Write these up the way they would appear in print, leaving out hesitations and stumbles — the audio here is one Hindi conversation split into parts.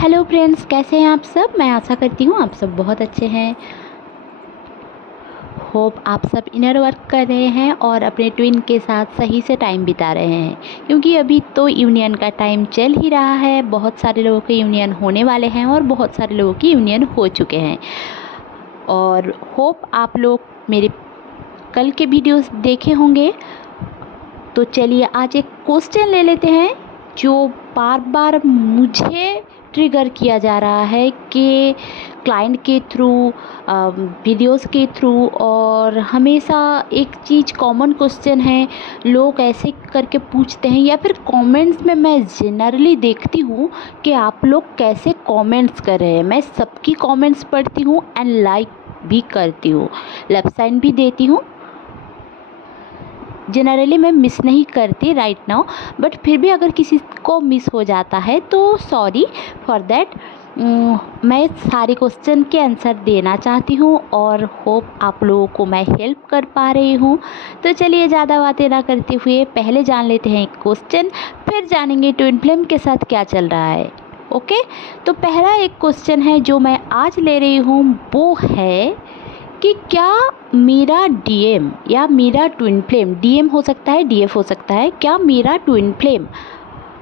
हेलो फ्रेंड्स, कैसे हैं आप सब। मैं आशा करती हूँ आप सब बहुत अच्छे हैं। होप आप सब इनर वर्क कर रहे हैं और अपने ट्विन के साथ सही से टाइम बिता रहे हैं, क्योंकि अभी तो यूनियन का टाइम चल ही रहा है। बहुत सारे लोगों के यूनियन होने वाले हैं और बहुत सारे लोगों की यूनियन हो चुके हैं। और होप आप लोग मेरे कल के वीडियोस देखे होंगे। तो चलिए आज एक क्वेश्चन ले लेते हैं जो बार बार मुझे ट्रिगर किया जा रहा है कि क्लाइंट के थ्रू, वीडियोस के थ्रू, और हमेशा एक चीज़ कॉमन क्वेश्चन है, लोग ऐसे करके पूछते हैं या फिर कमेंट्स में मैं जनरली देखती हूँ कि आप लोग कैसे कमेंट्स कर रहे हैं। मैं सबकी कमेंट्स पढ़ती हूँ एंड लाइक भी करती हूँ, लव साइन भी देती हूँ। जनरली मैं मिस नहीं करती राइट नाउ, बट फिर भी अगर किसी को मिस हो जाता है तो सॉरी फॉर दैट। मैं सारे क्वेश्चन के आंसर देना चाहती हूँ और होप आप लोगों को मैं हेल्प कर पा रही हूँ। तो चलिए ज़्यादा बातें ना करते हुए पहले जान लेते हैं क्वेश्चन, फिर जानेंगे ट्विन फ्लेम के साथ क्या चल रहा है। ओके, तो पहला एक क्वेश्चन है जो मैं आज ले रही हूँ, वो है कि क्या मेरा डीएम या मेरा ट्विन फ्लेम, डीएम हो सकता है, डीएफ हो सकता है, क्या मेरा ट्विन फ्लेम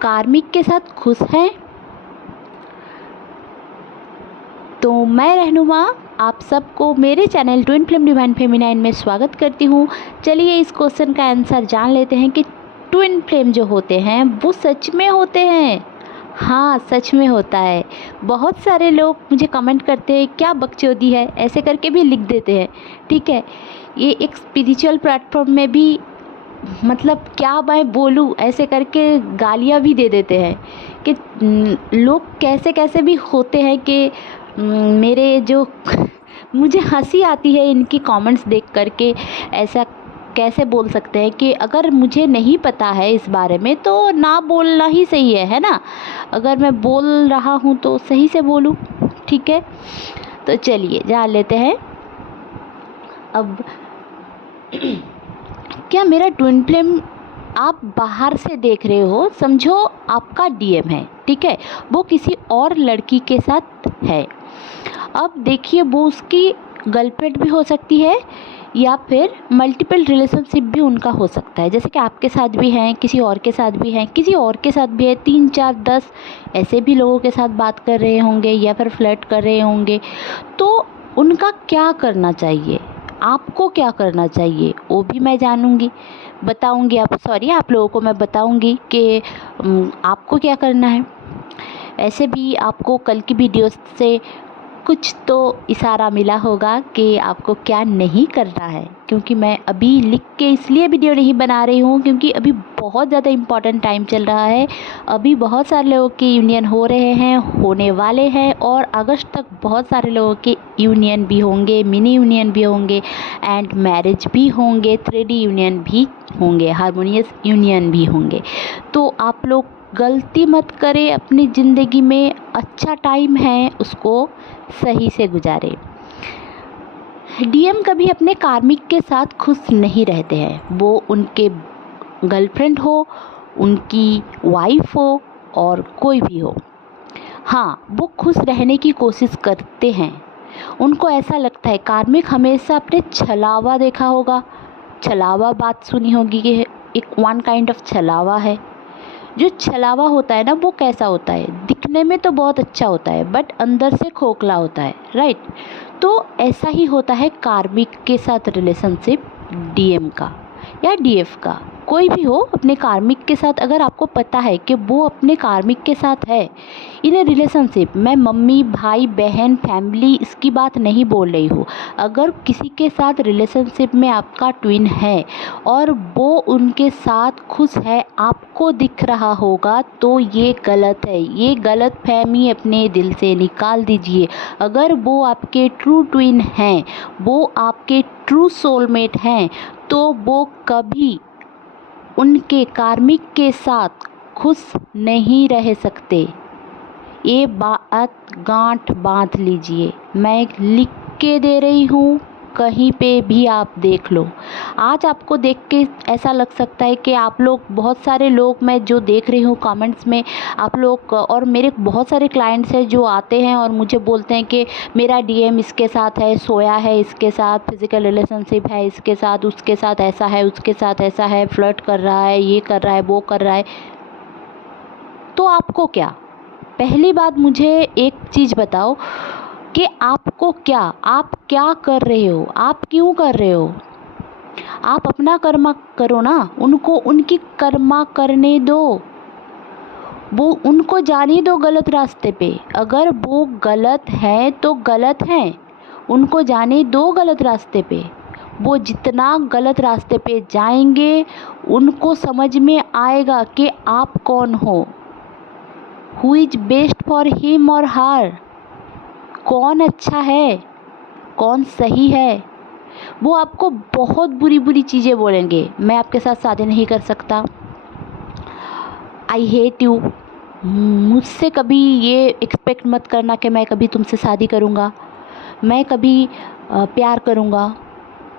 कार्मिक के साथ खुश है। तो मैं रहनुमा आप सबको मेरे channel twin flame divine feminine में स्वागत करती हूँ। चलिए इस क्वेश्चन का आंसर जान लेते हैं कि ट्विन फ्लेम जो होते हैं वो सच में होते हैं। हाँ, सच में होता है। बहुत सारे लोग मुझे कमेंट करते हैं क्या बकचोदी है, ऐसे करके भी लिख देते हैं। ठीक है, ये एक स्पिरिचुअल प्लेटफॉर्म में भी मतलब क्या मैं बोलूँ, ऐसे करके गालियाँ भी दे देते हैं कि लोग कैसे कैसे भी होते हैं कि मेरे जो मुझे हंसी आती है इनकी कमेंट्स देख करके। ऐसा कैसे बोल सकते हैं कि अगर मुझे नहीं पता है इस बारे में तो ना बोलना ही सही है ना। अगर मैं बोल रहा हूँ तो सही से बोलूँ, ठीक है। तो चलिए जान लेते हैं अब। क्या मेरा ट्विन फ्लेम आप बाहर से देख रहे हो, समझो आपका डीएम है, ठीक है, वो किसी और लड़की के साथ है। अब देखिए वो उसकी गर्लफ्रेंड भी हो सकती है या फिर मल्टीपल रिलेशनशिप भी उनका हो सकता है, जैसे कि आपके साथ भी हैं, किसी और के साथ भी हैं, किसी और के साथ भी है, 3 4 10 ऐसे भी लोगों के साथ बात कर रहे होंगे या फिर फ्लर्ट कर रहे होंगे। तो उनका क्या करना चाहिए, आपको क्या करना चाहिए वो भी मैं जानूँगी, बताऊँगी। आप लोगों को मैं बताऊँगी कि आपको क्या करना है। ऐसे भी आपको कल की वीडियो से कुछ तो इशारा मिला होगा कि आपको क्या नहीं करना है, क्योंकि मैं अभी लिख के इसलिए वीडियो नहीं बना रही हूँ क्योंकि अभी बहुत ज़्यादा इम्पॉर्टेंट टाइम चल रहा है। अभी बहुत सारे लोगों के यूनियन हो रहे हैं, होने वाले हैं, और अगस्त तक बहुत सारे लोगों के यूनियन भी होंगे, मिनी यूनियन भी होंगे, एंड मैरिज भी होंगे, 3D यूनियन भी होंगे, हारमोनियस यूनियन भी होंगे। तो आप लोग गलती मत करें, अपनी ज़िंदगी में अच्छा टाइम है उसको सही से गुजारें। डीएम कभी अपने कार्मिक के साथ खुश नहीं रहते हैं, वो उनके गर्लफ्रेंड हो, उनकी वाइफ हो, और कोई भी हो। हाँ, वो खुश रहने की कोशिश करते हैं। उनको ऐसा लगता है, कार्मिक हमेशा अपने छलावा देखा होगा, छलावा बात सुनी होगी कि एक वन काइंड ऑफ छलावा है। जो छलावा होता है ना, वो कैसा होता है, दिखने में तो बहुत अच्छा होता है बट अंदर से खोखला होता है, राइट। तो ऐसा ही होता है कार्मिक के साथ रिलेशनशिप डीएम का या डीएफ का, कोई भी हो अपने कार्मिक के साथ। अगर आपको पता है कि वो अपने कार्मिक के साथ है इन ए रिलेशनशिप, मैं मम्मी भाई बहन फैमिली इसकी बात नहीं बोल रही हूँ, अगर किसी के साथ रिलेशनशिप में आपका ट्विन है और वो उनके साथ खुश है, आपको दिख रहा होगा, तो ये गलत है। ये गलत फहमी अपने दिल से निकाल दीजिए। अगर वो आपके ट्रू ट्विन हैं, वो आपके ट्रू सोलमेट हैं, तो वो कभी उनके कार्मिक के साथ खुश नहीं रह सकते। ये बात गांठ बांध लीजिए, मैं लिख के दे रही हूँ, कहीं पे भी आप देख लो। आज आपको देख के ऐसा लग सकता है कि आप लोग, बहुत सारे लोग मैं जो देख रही हूँ कमेंट्स में, आप लोग और मेरे बहुत सारे क्लाइंट्स हैं जो आते हैं और मुझे बोलते हैं कि मेरा डीएम इसके साथ है, सोया है इसके साथ, फिज़िकल रिलेशनशिप है इसके साथ, उसके साथ ऐसा है, उसके साथ ऐसा है, फ्लर्ट कर रहा है, ये कर रहा है, वो कर रहा है। तो आपको क्या? पहली बात मुझे एक चीज़ बताओ कि आपको क्या, आप क्या कर रहे हो, आप क्यों कर रहे हो? आप अपना कर्मा करो ना, उनको उनकी कर्मा करने दो, वो उनको जाने दो गलत रास्ते पे। अगर वो गलत है तो गलत हैं, उनको जाने दो गलत रास्ते पे। वो जितना गलत रास्ते पे जाएंगे उनको समझ में आएगा कि आप कौन हो, who is best for him और हर, कौन अच्छा है, कौन सही है। वो आपको बहुत बुरी बुरी चीज़ें बोलेंगे, मैं आपके साथ शादी नहीं कर सकता, आई हेट यू, मुझसे कभी ये एक्सपेक्ट मत करना कि मैं कभी तुमसे शादी करूँगा, मैं कभी प्यार करूँगा।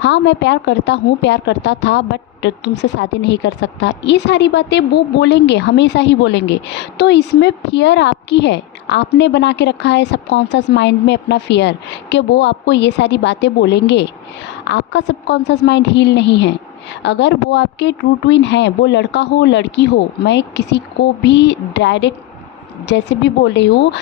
हाँ मैं प्यार करता हूँ, प्यार करता था, बट तुमसे शादी नहीं कर सकता। ये सारी बातें वो बोलेंगे, हमेशा ही बोलेंगे। तो इसमें फियर आपकी है, आपने बना के रखा है सबकॉन्शियस माइंड में अपना फियर कि वो आपको ये सारी बातें बोलेंगे। आपका सबकॉन्शियस माइंड हील नहीं है। अगर वो आपके ट्रू ट्विन हैं, वो लड़का हो लड़की हो, मैं किसी को भी डायरेक्ट जैसे भी बोल रही हूँ,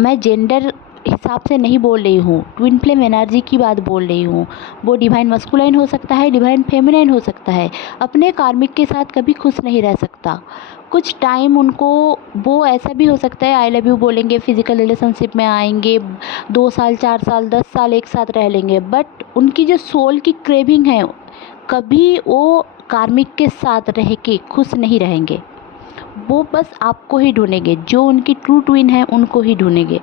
मैं जेंडर हिसाब से नहीं बोल रही हूँ, ट्विन फ्लेम एनर्जी की बात बोल रही हूँ। वो डिवाइन मस्कुलाइन हो सकता है, डिवाइन फेमिनाइन हो सकता है। अपने कार्मिक के साथ कभी खुश नहीं रह सकता। कुछ टाइम उनको वो ऐसा भी हो सकता है आई लव यू बोलेंगे, फिज़िकल रिलेशनशिप में आएंगे, 2 साल 4 साल 10 साल एक साथ रह लेंगे, बट उनकी जो सोल की क्रेविंग है, कभी वो कार्मिक के साथ रह के खुश नहीं रहेंगे। वो बस आपको ही ढूंढेंगे, जो उनकी ट्रू ट्विन है उनको ही ढूंढेंगे।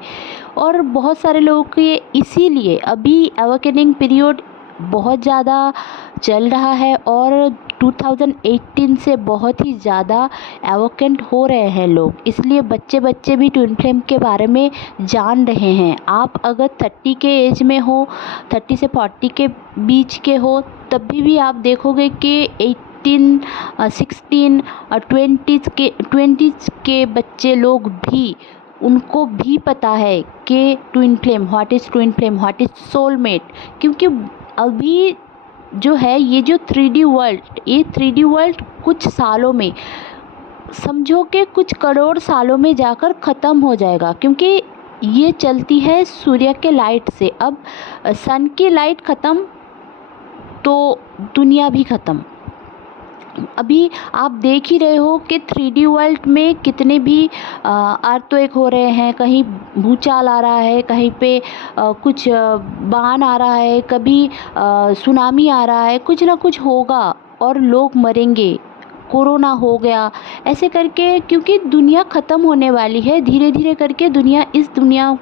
और बहुत सारे लोगों के इसीलिए अभी अवेकनिंग पीरियड बहुत ज़्यादा चल रहा है और 2018 से बहुत ही ज़्यादा एवोकेंट हो रहे हैं लोग, इसलिए बच्चे बच्चे भी ट्विन फ्लेम के बारे में जान रहे हैं। आप अगर 30 के एज में हो, 30 से 40 के बीच के हो, तभी भी आप देखोगे कि 18, 16 और 20s के बच्चे लोग भी, उनको भी पता है कि twin flame, what is twin flame, what is soulmate. क्योंकि अभी जो है ये जो 3D वर्ल्ड, ये 3D वर्ल्ड कुछ सालों में, समझो कि कुछ करोड़ सालों में जाकर ख़त्म हो जाएगा, क्योंकि ये चलती है सूर्य के लाइट से। अब सन की लाइट ख़त्म तो दुनिया भी ख़त्म। अभी आप देख ही रहे हो कि 3D वर्ल्ड में कितने भी अर्थक्वेक हो रहे हैं, कहीं भूचाल आ रहा है, कहीं पे कुछ बाढ़ आ रहा है, कभी सुनामी आ रहा है, कुछ ना कुछ होगा और लोग मरेंगे। कोरोना हो गया, ऐसे करके, क्योंकि दुनिया ख़त्म होने वाली है, धीरे धीरे करके दुनिया इस दुनिया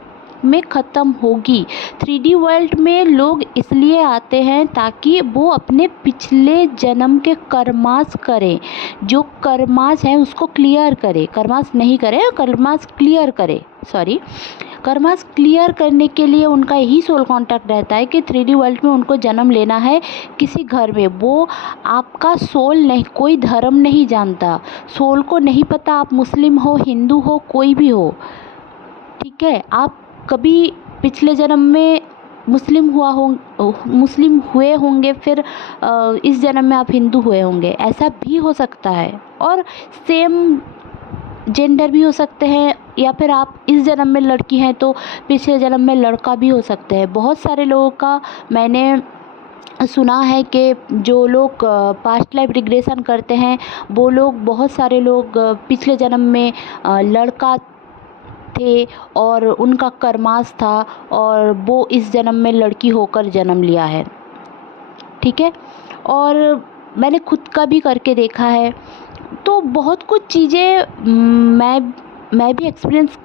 में ख़त्म होगी। 3D वर्ल्ड में लोग इसलिए आते हैं ताकि वो अपने पिछले जन्म के कर्मास करें, जो कर्मास हैं उसको क्लियर करे, कर्मास नहीं करे, कर्मास क्लियर करे, सॉरी, कर्मास क्लियर करने के लिए उनका यही सोल कॉन्टैक्ट रहता है कि 3D वर्ल्ड में उनको जन्म लेना है किसी घर में। वो आपका सोल नहीं, कोई धर्म नहीं जानता, सोल को नहीं पता आप मुस्लिम हो, हिंदू हो, कोई भी हो, ठीक है। आप कभी पिछले जन्म में मुस्लिम हुए होंगे, फिर इस जन्म में आप हिंदू हुए होंगे, ऐसा भी हो सकता है। और सेम जेंडर भी हो सकते हैं, या फिर आप इस जन्म में लड़की हैं तो पिछले जन्म में लड़का भी हो सकते हैं। बहुत सारे लोगों का मैंने सुना है कि जो लोग पास्ट लाइफ रिग्रेशन करते हैं, वो लोग, बहुत सारे लोग पिछले जन्म में लड़का थे और उनका कर्मास था और वो इस जन्म में लड़की होकर जन्म लिया है, ठीक है। और मैंने खुद का भी करके देखा है। तो बहुत कुछ चीज़ें मैं भी एक्सपीरियंस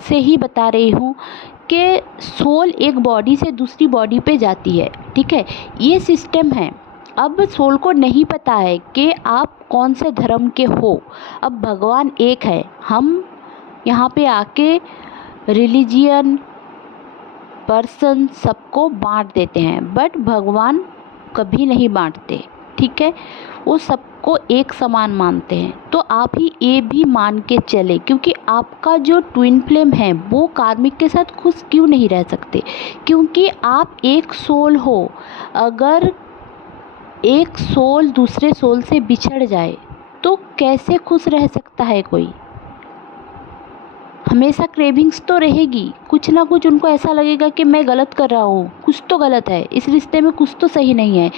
से ही बता रही हूँ कि सोल एक बॉडी से दूसरी बॉडी पे जाती है, ठीक है, ये सिस्टम है। अब सोल को नहीं पता है कि आप कौन से धर्म के हो। अब भगवान एक है, हम यहाँ पे आके रिलीजियन पर्सन सबको बांट देते हैं, बट भगवान कभी नहीं बांटते, ठीक है। वो सबको एक समान मानते हैं। तो आप ही ये भी मान के चले, क्योंकि आपका जो ट्विन फ्लेम है वो कार्मिक के साथ खुश क्यों नहीं रह सकते? क्योंकि आप एक सोल हो। अगर एक सोल दूसरे सोल से बिछड़ जाए तो कैसे खुश रह सकता है कोई? हमेशा क्रेविंग्स तो रहेगी, कुछ ना कुछ उनको ऐसा लगेगा कि मैं गलत कर रहा हूँ, कुछ तो गलत है इस रिश्ते में, कुछ तो सही नहीं है,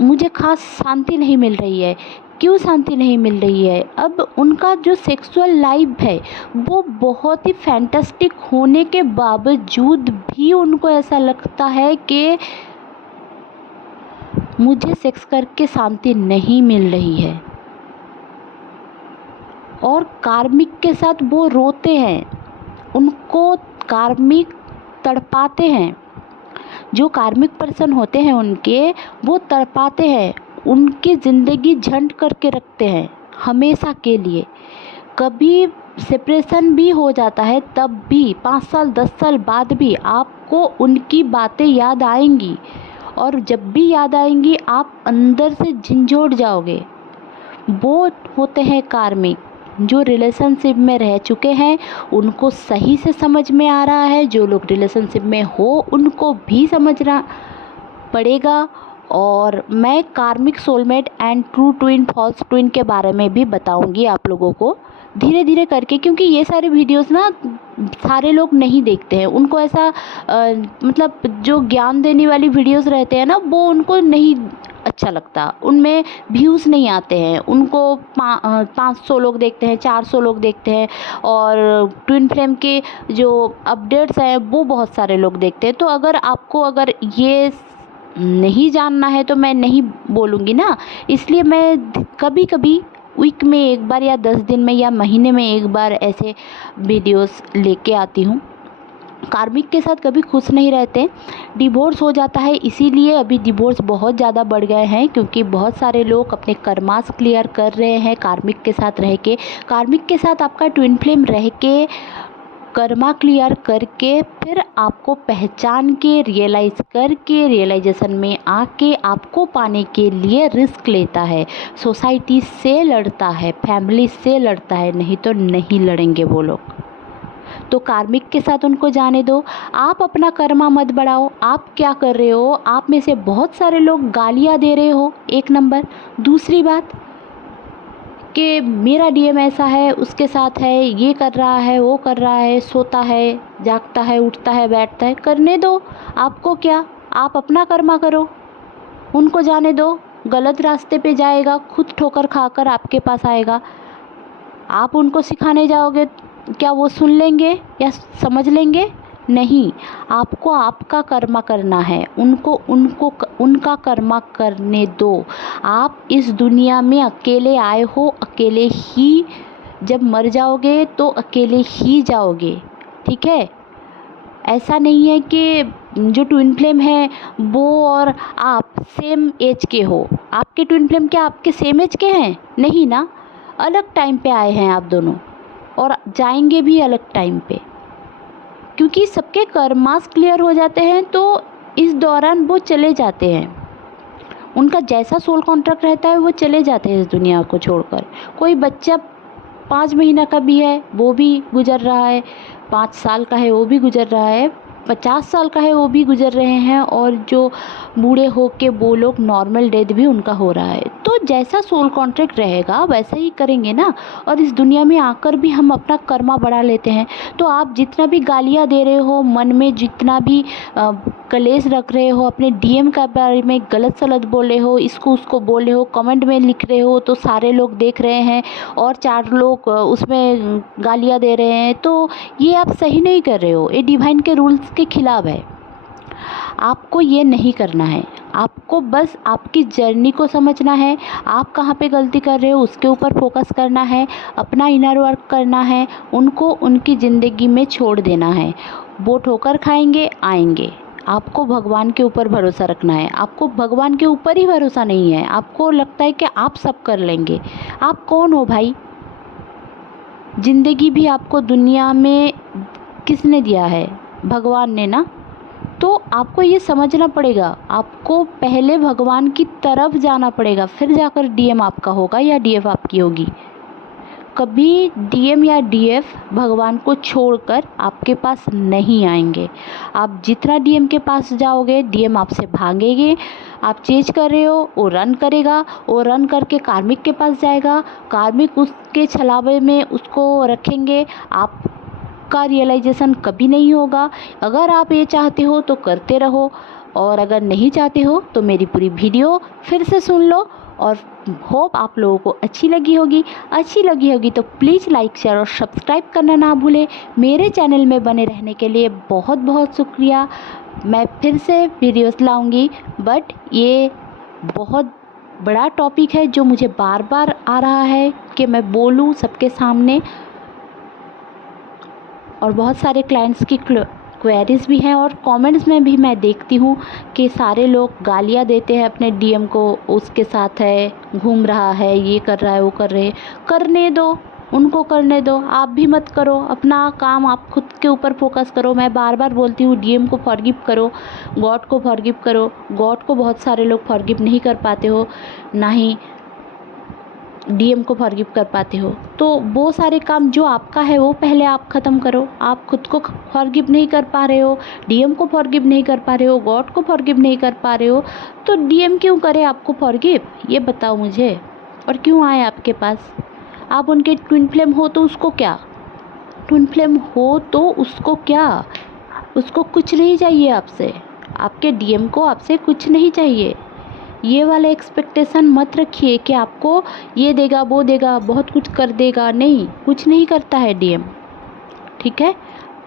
मुझे खास शांति नहीं मिल रही है। क्यों शांति नहीं मिल रही है? अब उनका जो सेक्सुअल लाइफ है वो बहुत ही फैंटास्टिक होने के बावजूद भी उनको ऐसा लगता है कि मुझे सेक्स करके शांति नहीं मिल रही है। और कार्मिक के साथ वो रोते हैं, उनको कार्मिक तड़पाते हैं। जो कार्मिक पर्सन होते हैं उनके, वो तड़पाते हैं, उनकी ज़िंदगी झंड करके रखते हैं हमेशा के लिए। कभी सेपरेशन भी हो जाता है तब भी 5 साल 10 साल बाद भी आपको उनकी बातें याद आएंगी, और जब भी याद आएंगी आप अंदर से झंझोड़ जाओगे। वो होते हैं कार्मिक। जो रिलेशनशिप में रह चुके हैं उनको सही से समझ में आ रहा है, जो लोग रिलेशनशिप में हो उनको भी समझना पड़ेगा। और मैं karmic soulmate and true twin false twin के बारे में भी बताऊंगी आप लोगों को धीरे धीरे करके, क्योंकि ये सारे वीडियोस ना सारे लोग नहीं देखते हैं। उनको ऐसा मतलब जो ज्ञान देने वाली वीडियोस रहते हैं ना वो उनको नहीं अच्छा लगता, उनमें व्यूज़ नहीं आते हैं। उनको 500 लोग देखते हैं, 400 लोग देखते हैं, और ट्विन फ्लेम के जो अपडेट्स हैं वो बहुत सारे लोग देखते हैं। तो अगर ये नहीं जानना है तो मैं नहीं बोलूँगी ना, इसलिए मैं कभी कभी वीक में एक बार या 10 दिन में या महीने में एक बार ऐसे वीडियोस लेके आती हूँ। कार्मिक के साथ कभी खुश नहीं रहते, डिवोर्स हो जाता है, इसीलिए अभी डिवोर्स बहुत ज़्यादा बढ़ गए हैं, क्योंकि बहुत सारे लोग अपने कर्मास क्लियर कर रहे हैं कार्मिक के साथ रह के। कार्मिक के साथ आपका ट्विन फ्लेम रह के कर्मा क्लियर करके फिर आपको पहचान के रियलाइजेशन में आके आपको पाने के लिए रिस्क लेता है, सोसाइटी से लड़ता है, फैमिली से लड़ता है, नहीं तो नहीं लड़ेंगे वो लोग। तो कार्मिक के साथ उनको जाने दो, आप अपना कर्मा मत बढ़ाओ। आप क्या कर रहे हो, आप में से बहुत सारे लोग गालियाँ दे रहे हो, एक नंबर। दूसरी बात कि मेरा डीएम ऐसा है, उसके साथ है, ये कर रहा है, वो कर रहा है, सोता है, जागता है, उठता है, बैठता है, करने दो। आपको क्या, आप अपना कर्मा करो, उनको जाने दो। गलत रास्ते पे जाएगा, खुद ठोकर खाकर आपके पास आएगा। आप उनको सिखाने जाओगे, क्या वो सुन लेंगे या समझ लेंगे? नहीं, आपको आपका कर्मा करना है, उनका कर्मा करने दो। आप इस दुनिया में अकेले आए हो, अकेले ही जब मर जाओगे तो अकेले ही जाओगे, ठीक है। ऐसा नहीं है कि जो ट्विन फ्लेम है वो और आप सेम एज के हो। आपके ट्विन फ्लेम क्या आपके सेम एज के हैं? नहीं ना, अलग टाइम पे आए हैं आप दोनों, और जाएंगे भी अलग टाइम पे, क्योंकि सबके कर्मास क्लियर हो जाते हैं तो इस दौरान वो चले जाते हैं। उनका जैसा सोल कॉन्ट्रैक्ट रहता है वो चले जाते हैं इस दुनिया को छोड़कर। कोई बच्चा 5 महीना का भी है वो भी गुजर रहा है, 5 साल का है वो भी गुजर रहा है, 50 साल का है वो भी गुजर रहे हैं, और जो बूढ़े हो के वो लोग नॉर्मल डेथ भी उनका हो रहा है। तो जैसा सोल कॉन्ट्रैक्ट रहेगा वैसा ही करेंगे ना। और इस दुनिया में आकर भी हम अपना कर्मा बढ़ा लेते हैं। तो आप जितना भी गालियाँ दे रहे हो, मन में जितना भी कलेश रख रहे हो, अपने डीएम के बारे में गलत सलत बोल रहे हो, इसको उसको बोल रहे हो, कमेंट में लिख रहे हो, तो सारे लोग देख रहे हैं और 4 लोग उसमें गालियाँ दे रहे हैं, तो ये आप सही नहीं कर रहे हो, ये डिवाइन के रूल्स के खिलाफ है। आपको ये नहीं करना है। आपको बस आपकी जर्नी को समझना है, आप कहाँ पे गलती कर रहे हो उसके ऊपर फोकस करना है, अपना इनर वर्क करना है, उनको उनकी ज़िंदगी में छोड़ देना है। वो ठोकर खाएंगे, आएंगे। आपको भगवान के ऊपर भरोसा रखना है। आपको भगवान के ऊपर ही भरोसा नहीं है, आपको लगता है कि आप सब कर लेंगे। आप कौन हो भाई? ज़िंदगी भी आपको दुनिया में किसने दिया है? भगवान ने ना। आपको ये समझना पड़ेगा, आपको पहले भगवान की तरफ जाना पड़ेगा, फिर जाकर डीएम आपका होगा या डीएफ आपकी होगी। कभी डीएम या डीएफ भगवान को छोड़कर आपके पास नहीं आएंगे। आप जितना डीएम के पास जाओगे, डीएम आपसे भागेंगे। आप चेंज कर रहे हो, वो रन करेगा, वो रन करके कार्मिक के पास जाएगा, कार्मिक उसके छलावे में उसको रखेंगे। आपका रियलाइजेशन कभी नहीं होगा। अगर आप ये चाहते हो तो करते रहो, और अगर नहीं चाहते हो तो मेरी पूरी वीडियो फिर से सुन लो। और होप आप लोगों को अच्छी लगी होगी तो प्लीज़ लाइक, शेयर और सब्सक्राइब करना ना भूलें। मेरे चैनल में बने रहने के लिए बहुत बहुत शुक्रिया। मैं फिर से वीडियोस लाऊंगी, बट ये बहुत बड़ा टॉपिक है जो मुझे बार बार आ रहा है कि मैं बोलूं सबके सामने, और बहुत सारे क्लाइंट्स की क्वेरीज भी हैं, और कमेंट्स में भी मैं देखती हूँ कि सारे लोग गालियाँ देते हैं अपने डीएम को, उसके साथ है, घूम रहा है, ये कर रहा है, वो कर रहे हैं। करने दो, उनको करने दो, आप भी मत करो। अपना काम आप खुद के ऊपर फोकस करो। मैं बार बार बोलती हूँ, डीएम को फॉरगिव करो, गॉड को फॉरगिव करो। गॉड को बहुत सारे लोग फॉरगिव नहीं कर पाते हो, ना ही डीएम को फॉरगिव कर पाते हो। तो वो सारे काम जो आपका है वो पहले आप ख़त्म करो। आप खुद को फॉरगिव नहीं कर पा रहे हो, डीएम को फॉरगिव नहीं कर पा रहे हो, गॉड को फॉरगिव नहीं कर पा रहे हो, तो डीएम क्यों करे आपको फॉरगिव, ये बताओ मुझे। और क्यों आए आपके पास? आप उनके ट्विन फ्लेम हो तो उसको क्या, ट्विन फ्लेम हो तो उसको क्या, उसको कुछ नहीं चाहिए आपसे। आपके डीएम को आपसे कुछ नहीं चाहिए। ये वाला एक्सपेक्टेशन मत रखिए कि आपको ये देगा, वो देगा, बहुत कुछ कर देगा। नहीं, कुछ नहीं करता है डीएम, ठीक है?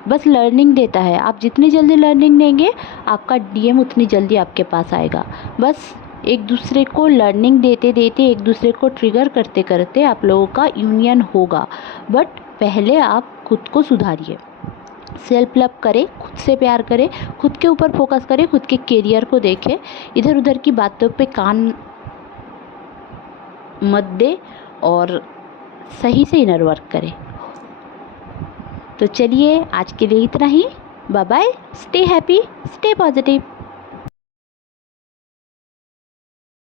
बस लर्निंग देता है। आप जितनी जल्दी लर्निंग देंगे, आपका डीएम उतनी जल्दी आपके पास आएगा। बस एक दूसरे को लर्निंग देते देते, एक दूसरे को ट्रिगर करते करते आप लोगों का यूनियन होगा। बट पहले आप खुद को सुधारिए, सेल्फ लव करें, खुद से प्यार करें, खुद के ऊपर फोकस करें, खुद के करियर को देखें, इधर उधर की बातों पे कान मत दे, और सही से इनर वर्क करें। तो चलिए आज के लिए इतना ही। Bye bye, stay happy, stay positive.